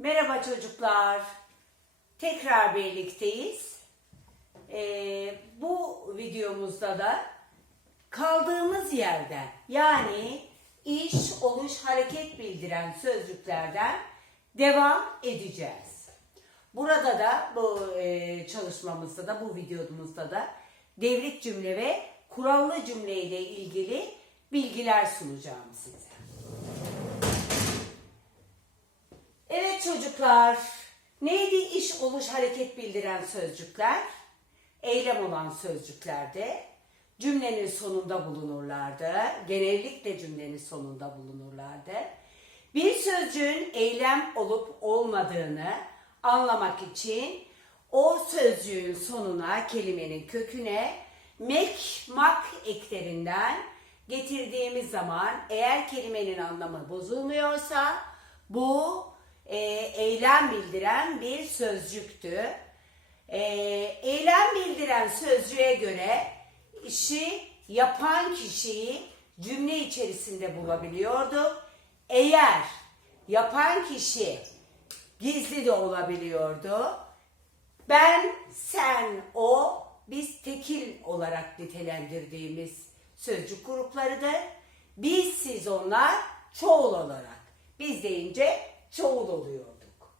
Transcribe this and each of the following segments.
Merhaba çocuklar. Tekrar birlikteyiz. Ee, bu videomuzda da kaldığımız yerden yani iş, oluş, hareket bildiren sözcüklerden devam edeceğiz. Burada da bu e, çalışmamızda da bu videomuzda da devrik cümle ve kurallı cümle ile ilgili bilgiler sunacağım size. Çocuklar, neydi iş oluş hareket bildiren sözcükler? Eylem olan sözcüklerde cümlenin sonunda bulunurlardı. Genellikle cümlenin sonunda bulunurlardı. Bir sözcüğün eylem olup olmadığını anlamak için o sözcüğün sonuna, kelimenin köküne mek, mak eklerinden getirdiğimiz zaman eğer kelimenin anlamı bozulmuyorsa bu e, eylem bildiren bir sözcüktü. E, eylem bildiren sözcüğe göre işi yapan kişiyi cümle içerisinde bulabiliyordu. Eğer yapan kişi gizli de olabiliyordu. Ben, sen, o biz tekil olarak nitelendirdiğimiz sözcük gruplarıdır. Biz, siz, onlar çoğul olarak. Biz deyince çoğul oluyorduk.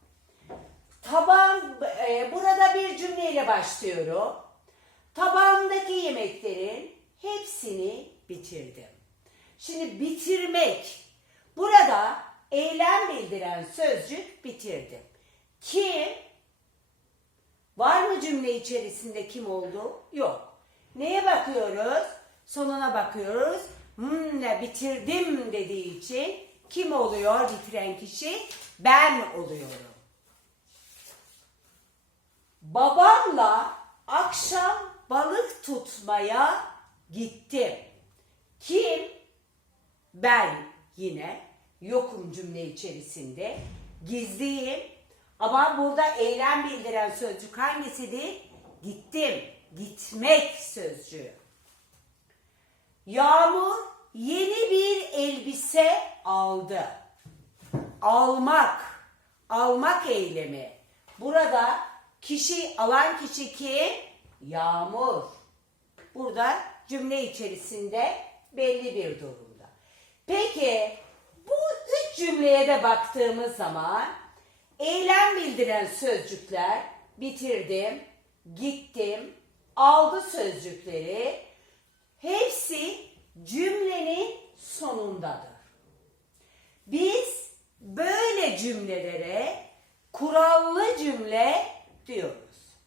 Taban, e, burada bir cümleyle başlıyorum. Tabağımdaki yemeklerin hepsini bitirdim. Şimdi bitirmek, burada eylem bildiren sözcük bitirdim. Kim? Var mı cümle içerisinde kim oldu? Yok. Neye bakıyoruz? Sonuna bakıyoruz. Ne bitirdim dediği için kim oluyor bitiren kişi? Ben oluyorum. Babamla akşam balık tutmaya gittim. Kim? Ben yine yokum cümle içerisinde. Gizliyim. Ama burada eylem bildiren sözcük hangisidir? Gittim. Gitmek sözcüğü. Yağmur yeni bir elbise aldı. Almak. Almak eylemi. Burada kişi alan kişi kim? Yağmur. Burada cümle içerisinde belli bir durumda. Peki bu üç cümleye de baktığımız zaman eylem bildiren sözcükler bitirdim, gittim, aldı sözcükleri hepsi cümlenin sonundadır. Biz böyle cümlelere kurallı cümle diyoruz.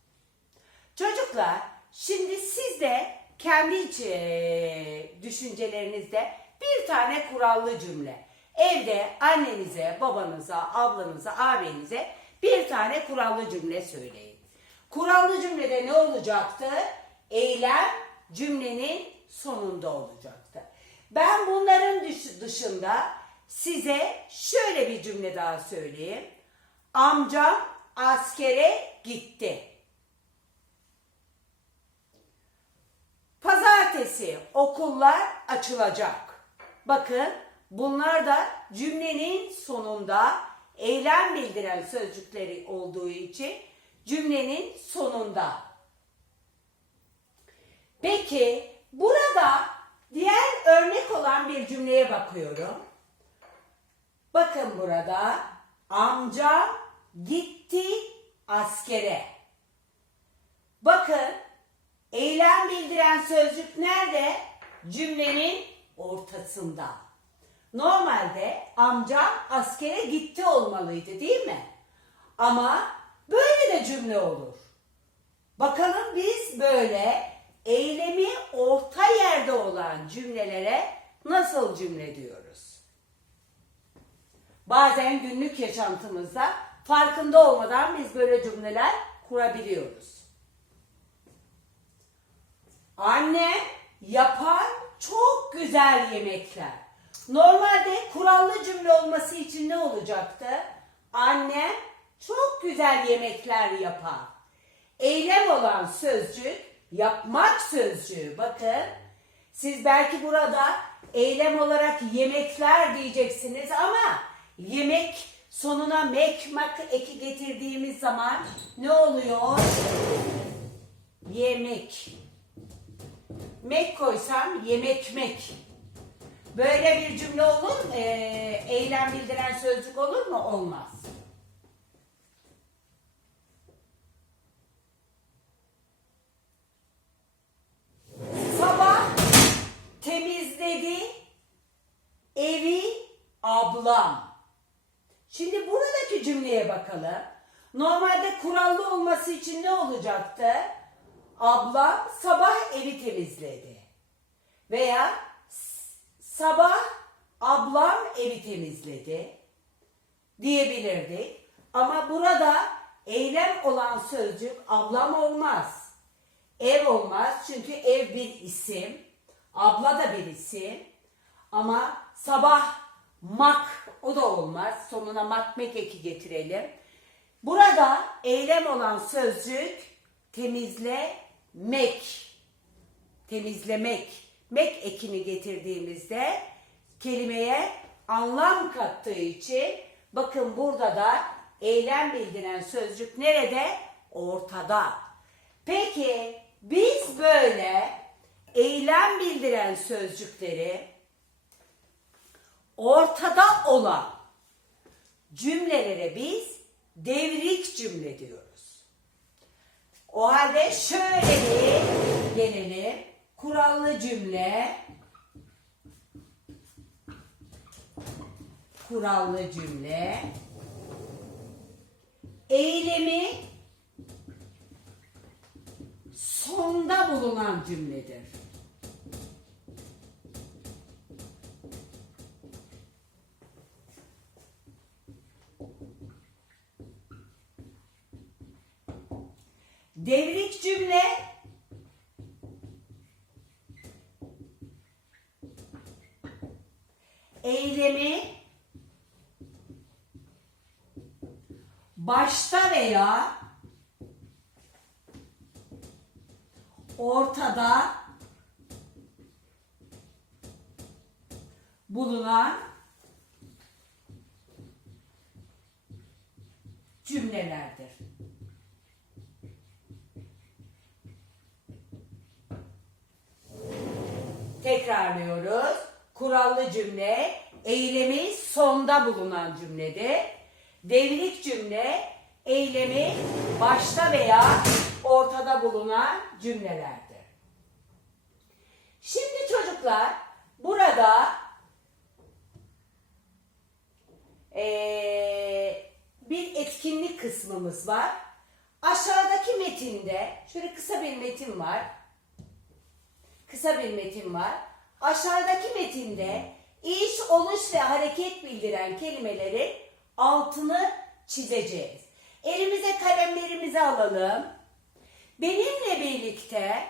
Çocuklar şimdi siz de kendi iç e, düşüncelerinizde bir tane kurallı cümle. Evde annenize, babanıza, ablanıza, abinize bir tane kurallı cümle söyleyin. Kurallı cümlede ne olacaktı? Eylem cümlenin sonunda olacaktı. Ben bunların dış- dışında size şöyle bir cümle daha söyleyeyim. Amcam askere gitti. Pazartesi okullar açılacak. Bakın bunlar da cümlenin sonunda eylem bildiren sözcükleri olduğu için cümlenin sonunda. Peki burada diğer örnek olan bir cümleye bakıyorum. Bakın burada amca gitti askere. Bakın eylem bildiren sözcük nerede? Cümlenin ortasında. Normalde amca askere gitti olmalıydı değil mi? Ama böyle de cümle olur. Bakalım biz böyle eylemi orta yerde olan cümlelere nasıl cümle diyoruz? Bazen günlük yaşantımızda farkında olmadan biz böyle cümleler kurabiliyoruz. Anne yapar çok güzel yemekler. Normalde kurallı cümle olması için ne olacaktı? Anne çok güzel yemekler yapar. Eylem olan sözcük yapmak sözcüğü. Bakın siz belki burada eylem olarak yemekler diyeceksiniz ama yemek sonuna mek mak eki getirdiğimiz zaman ne oluyor? Yemek. Mek koysam yemek mek. Böyle bir cümle olur mu? Ee, eylem bildiren sözcük olur mu? Olmaz. Sabah temizledi evi ablam. Şimdi buradaki cümleye bakalım. Normalde kurallı olması için ne olacaktı? Ablam sabah evi temizledi. Veya sabah ablam evi temizledi diyebilirdik. Ama burada eylem olan sözcük ablam olmaz. Ev olmaz çünkü ev bir isim. Abla da bir isim. Ama sabah mak o da olmaz. Sonuna mak mek eki getirelim. Burada eylem olan sözcük temizlemek. Temizlemek. Mek ekini getirdiğimizde kelimeye anlam kattığı için bakın burada da eylem bildiren sözcük nerede? Ortada. Peki biz böyle eylem bildiren sözcükleri ortada olan cümlelere biz devrik cümle diyoruz. O halde şöyle bir gelelim. Kurallı cümle. Kurallı cümle. Eylemi sonda bulunan cümledir. Devrik cümle eylemi başta veya ortada bulunan cümlelerdir. Tekrarlıyoruz. Kurallı cümle eylemi sonda bulunan cümledir. Devrik cümle eylemi başta veya ortada bulunan cümlelerdir. Şimdi çocuklar burada eee, bir etkinlik kısmımız var. Aşağıdaki metinde şöyle kısa bir metin var kısa bir metin var. Aşağıdaki metinde iş, oluş ve hareket bildiren kelimeleri altını çizeceğiz. Elimize kalemlerimizi alalım. Benimle birlikte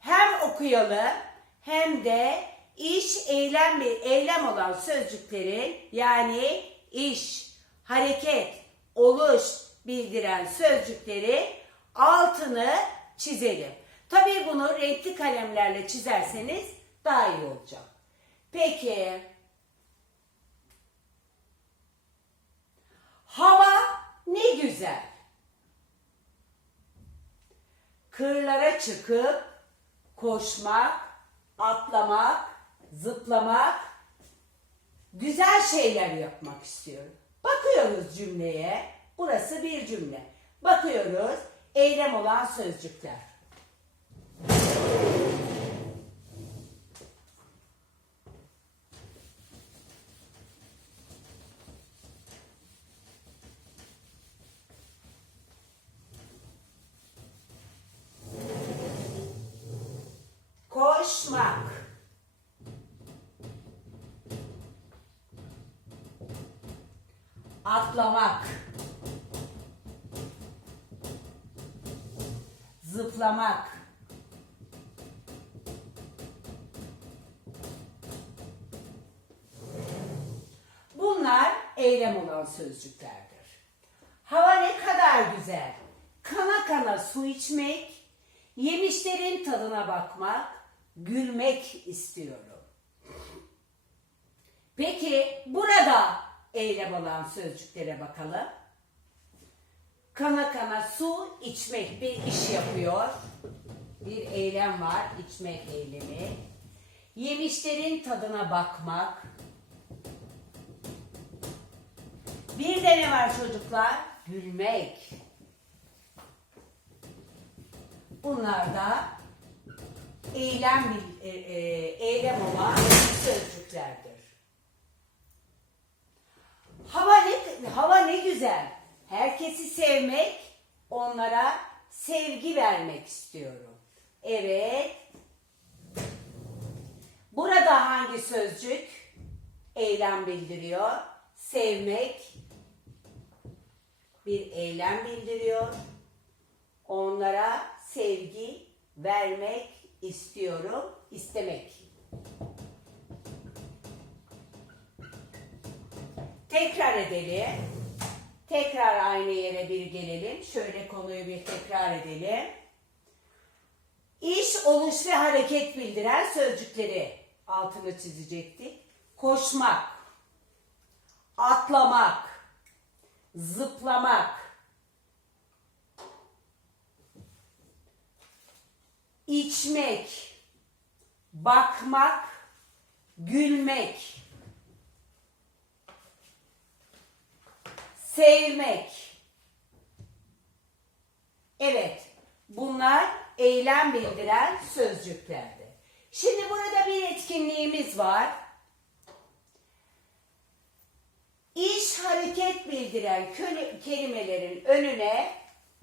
hem okuyalım hem de iş, eylem ve eylem olan sözcüklerin yani iş, hareket, oluş bildiren sözcükleri altını çizelim. Tabii bunu renkli kalemlerle çizerseniz daha iyi olacak. Peki. Hava ne güzel. Kırlara çıkıp koşmak, atlamak, zıplamak, güzel şeyler yapmak istiyorum. Bakıyoruz cümleye. Burası bir cümle. Bakıyoruz eylem olan sözcükler. Koşmak. Atlamak. Zıplamak. Eylem olan sözcüklerdir. Hava ne kadar güzel. Kana kana su içmek, yemişlerin tadına bakmak, gülmek istiyorum. Peki burada eylem olan sözcüklere bakalım. Kana kana su içmek bir iş yapıyor. Bir eylem var, içmek eylemi. Yemişlerin tadına bakmak. Bir de ne var çocuklar? Gülmek. Bunlar da eylem e, e, eylem olan sözcüklerdir. Hava ne hava ne güzel. Herkesi sevmek, onlara sevgi vermek istiyorum. Evet. Burada hangi sözcük eylem bildiriyor? Sevmek bir eylem bildiriyor. Onlara sevgi vermek istiyorum, istemek. Tekrar edelim. Tekrar aynı yere bir gelelim. Şöyle konuyu bir tekrar edelim. İş, oluş ve hareket bildiren sözcükleri altını çizecektik. Koşmak, atlamak, zıplamak, içmek, bakmak, gülmek, sevmek. Evet, bunlar eylem bildiren sözcüklerdi. Şimdi burada bir etkinliğimiz var. İş hareket bildiren kelimelerin önüne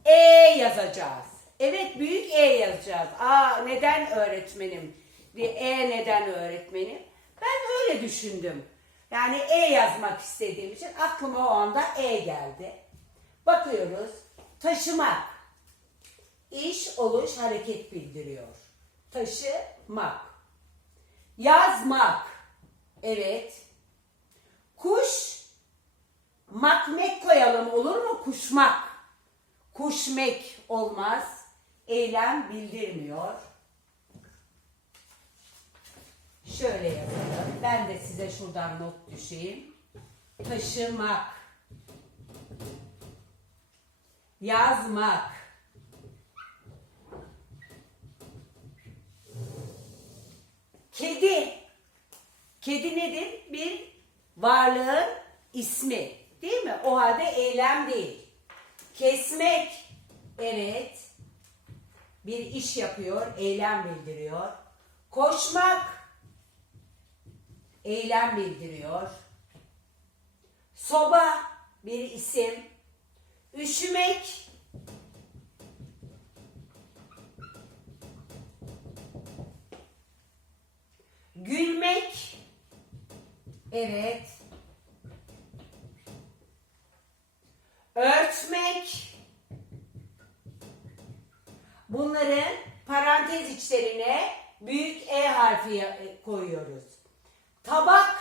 E yazacağız. Evet büyük E yazacağız. Aa neden öğretmenim? Bir E neden öğretmenim? Ben öyle düşündüm. Yani E yazmak istediğim için aklıma o anda E geldi. Bakıyoruz. Taşımak. İş, oluş, hareket bildiriyor. Taşımak. Yazmak. Evet. Kuş. Makmek koyalım olur mu? Kuşmak. Kuşmek olmaz. Eylem bildirmiyor. Şöyle yazalım. Ben de size şuradan not düşeyim. Taşımak. Yazmak. Kedi. Kedi nedir? Bir varlığın ismi. Değil mi? O halde eylem değil. Kesmek. Evet. Bir iş yapıyor, eylem bildiriyor. Koşmak. Eylem bildiriyor. Soba bir isim. Üşümek. Gülmek. Evet. Örtmek. Bunların parantez içlerine büyük E harfi e, koyuyoruz. Tabak.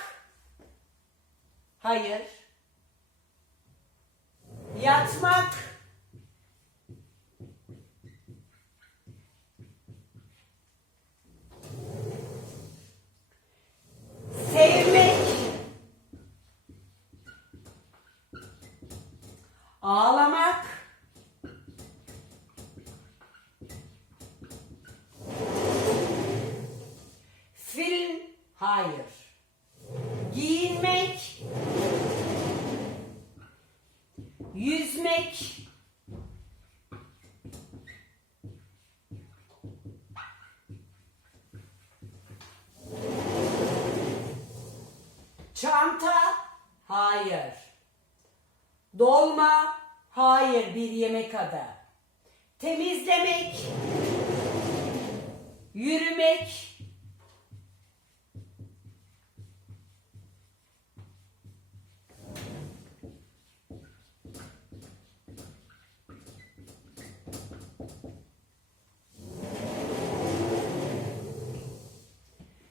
Hayır. Yatmak. Sevmek. Ağlamak. Film. Hayır. Giyinmek. Yüzmek. Çanta. Hayır. Dolma. Hayır bir yemek adı. Temizlemek. Yürümek.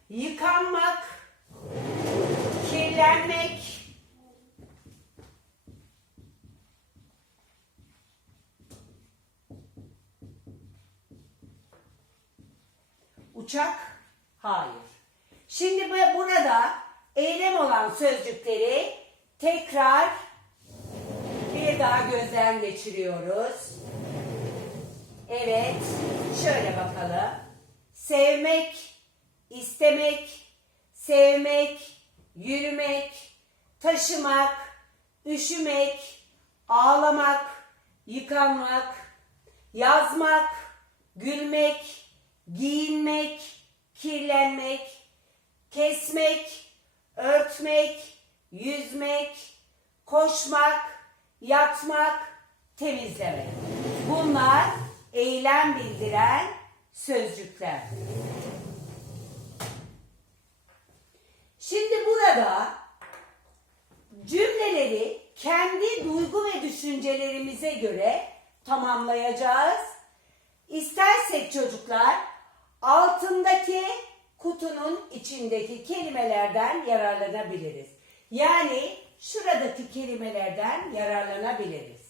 Yıkanmak. Kirlenmek. Uçak? Hayır. Şimdi bu- burada eylem olan sözcükleri tekrar bir daha gözden geçiriyoruz. Evet, şöyle bakalım. Sevmek, istemek, sevmek, yürümek, taşımak, üşümek, ağlamak, yıkanmak, yazmak, gülmek, giyinmek, kirlenmek, kesmek, örtmek, yüzmek, koşmak, yatmak, temizlemek. Bunlar eylem bildiren sözcükler. Şimdi burada cümleleri kendi duygu ve düşüncelerimize göre tamamlayacağız. İstersek çocuklar altındaki kutunun içindeki kelimelerden yararlanabiliriz. Yani şuradaki kelimelerden yararlanabiliriz.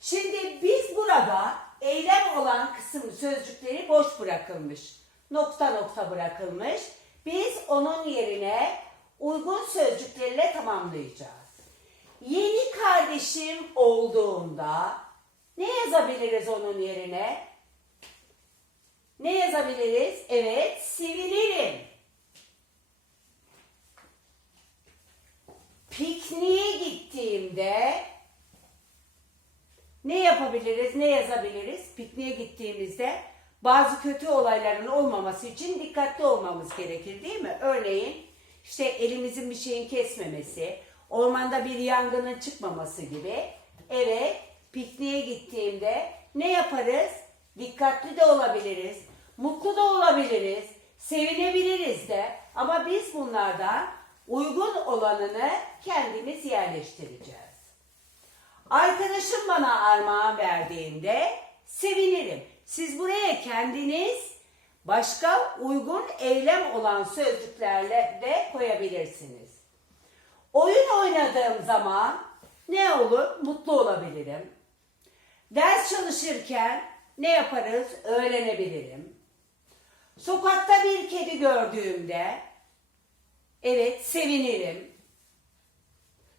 Şimdi biz burada eylem olan kısım sözcükleri boş bırakılmış. Nokta nokta bırakılmış. Biz onun yerine uygun sözcüklerle tamamlayacağız. Yeni kardeşim olduğunda ne yazabiliriz onun yerine? Ne yazabiliriz? Evet, sevinirim. Pikniğe gittiğimde ne yapabiliriz, ne yazabiliriz? Pikniğe gittiğimizde bazı kötü olayların olmaması için dikkatli olmamız gerekir değil mi? Örneğin işte elimizin bir şeyin kesmemesi, ormanda bir yangının çıkmaması gibi. Evet, pikniğe gittiğimde ne yaparız? Dikkatli de olabiliriz, mutlu da olabiliriz, sevinebiliriz de. Ama biz bunlardan uygun olanını kendimiz yerleştireceğiz. Arkadaşım bana armağan verdiğinde sevinirim. Siz buraya kendiniz başka uygun eylem olan sözcüklerle de koyabilirsiniz. Oyun oynadığım zaman ne olur? Mutlu olabilirim. Ders çalışırken ne yaparız? Öğrenebilirim. Sokakta bir kedi gördüğümde evet sevinirim.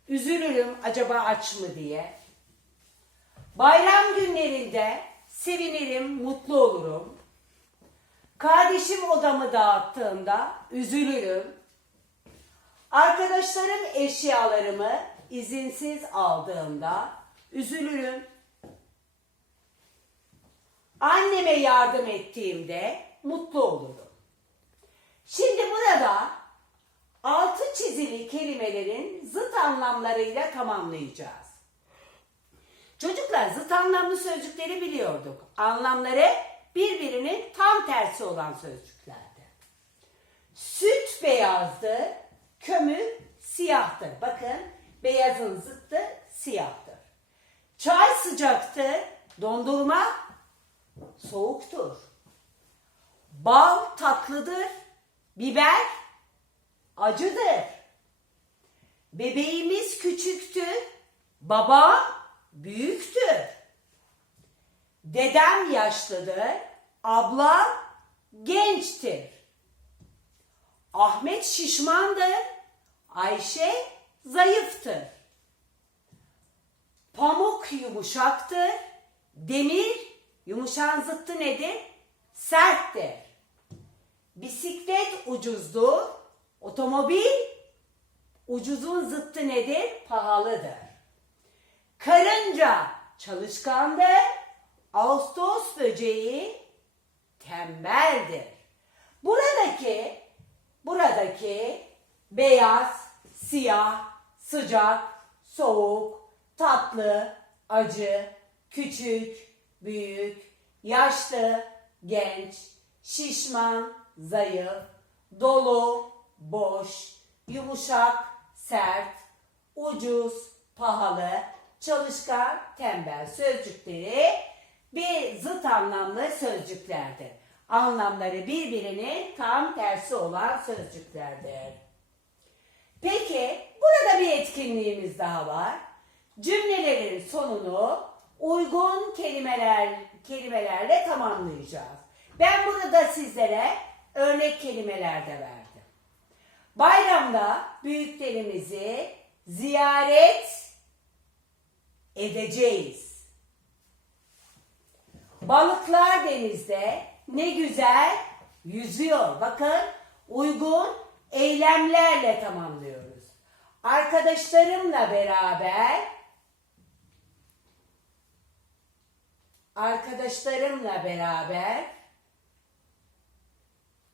Üzülürüm acaba aç mı diye. Bayram günlerinde sevinirim, mutlu olurum. Kardeşim odamı dağıttığında üzülürüm. Arkadaşlarım eşyalarımı izinsiz aldığımda üzülürüm. Anneme yardım ettiğimde mutlu olurum. Şimdi burada altı çizili kelimelerin zıt anlamlarıyla tamamlayacağız. Çocuklar zıt anlamlı sözcükleri biliyorduk. Anlamları birbirinin tam tersi olan sözcüklerdi. Süt beyazdı, kömür siyahtır. Bakın beyazın zıttı siyahtır. Çay sıcaktı, dondurma soğuktur. Bal tatlıdır, biber acıdır. Bebeğimiz küçüktü, baba büyüktür. Dedem yaşlıdır, abla gençtir. Ahmet şişmandır, Ayşe zayıftır. Pamuk yumuşaktır, demir yumuşağın zıttı nedir? Serttir. Bisiklet ucuzdur, otomobil ucuzun zıttı nedir? Pahalıdır. Karınca çalışkandır, Ağustos böceği tembeldir. Buradaki buradaki beyaz, siyah, sıcak, soğuk, tatlı, acı, küçük, büyük, yaşlı, genç, şişman, zayıf, dolu, boş, yumuşak, sert, ucuz, pahalı, çalışkan, tembel sözcükleri bir zıt anlamlı sözcüklerdir. Anlamları birbirinin tam tersi olan sözcüklerdir. Peki burada bir etkinliğimiz daha var. Cümlelerin sonunu uygun kelimeler kelimelerle tamamlayacağız. Ben burada sizlere örnek kelimeler de verdim. Bayramda büyüklerimizi ziyaret edeceğiz. Balıklar denizde ne güzel yüzüyor. Bakın uygun eylemlerle tamamlıyoruz. Arkadaşlarımla beraber arkadaşlarımla beraber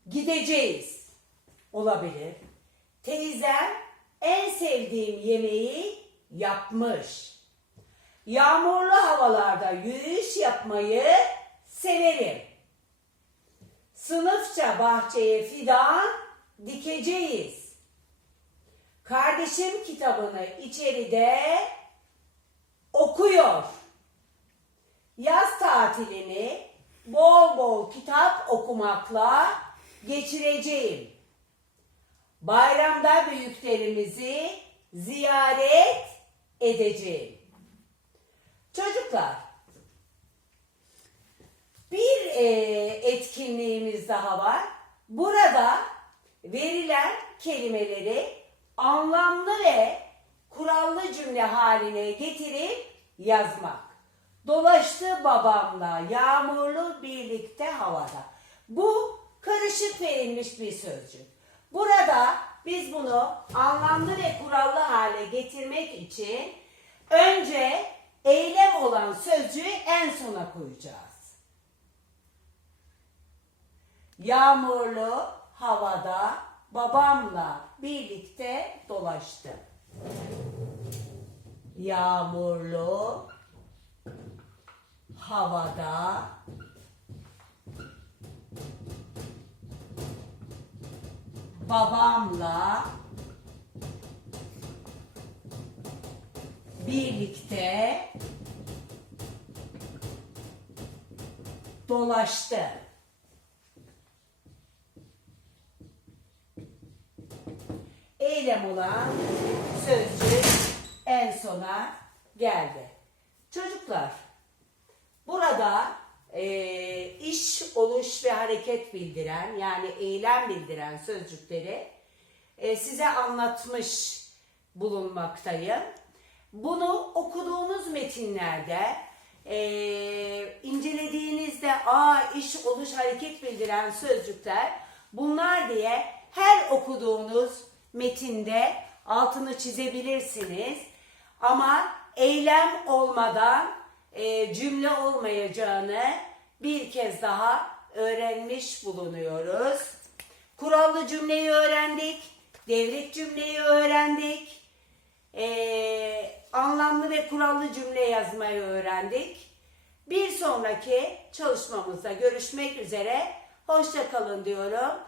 gideceğiz. Olabilir. Teyzem en sevdiğim yemeği yapmış. Yağmurlu havalarda yürüyüş yapmayı severim. Sınıfça bahçeye fidan dikeceğiz. Kardeşim kitabını içeride okuyor. Yaz tatilini bol bol kitap okumakla geçireceğim. Bayramda büyüklerimizi ziyaret edeceğim. Çocuklar, bir e, etkinliğimiz daha var. Burada verilen kelimeleri anlamlı ve kurallı cümle haline getirip yazmak. Dolaştı babamla yağmurlu birlikte havada. Bu karışık verilmiş bir sözcük. Burada biz bunu anlamlı ve kurallı hale getirmek için önce eylem olan sözcüğü en sona koyacağız. Yağmurlu havada babamla birlikte dolaştı. Yağmurlu havada babamla birlikte dolaştı. Eylem olan sözcük en sona geldi. Çocuklar, burada e, iş, oluş ve hareket bildiren yani eylem bildiren sözcükleri e, size anlatmış bulunmaktayım. Bunu okuduğunuz metinlerde e, incelediğinizde a iş, oluş, hareket bildiren sözcükler bunlar diye her okuduğunuz metinde altını çizebilirsiniz. Ama eylem olmadan e, cümle olmayacağını bir kez daha öğrenmiş bulunuyoruz. Kurallı cümleyi öğrendik, devlet cümleyi öğrendik, e, anlamlı ve kurallı cümle yazmayı öğrendik. Bir sonraki çalışmamızda görüşmek üzere. Hoşça kalın diyorum.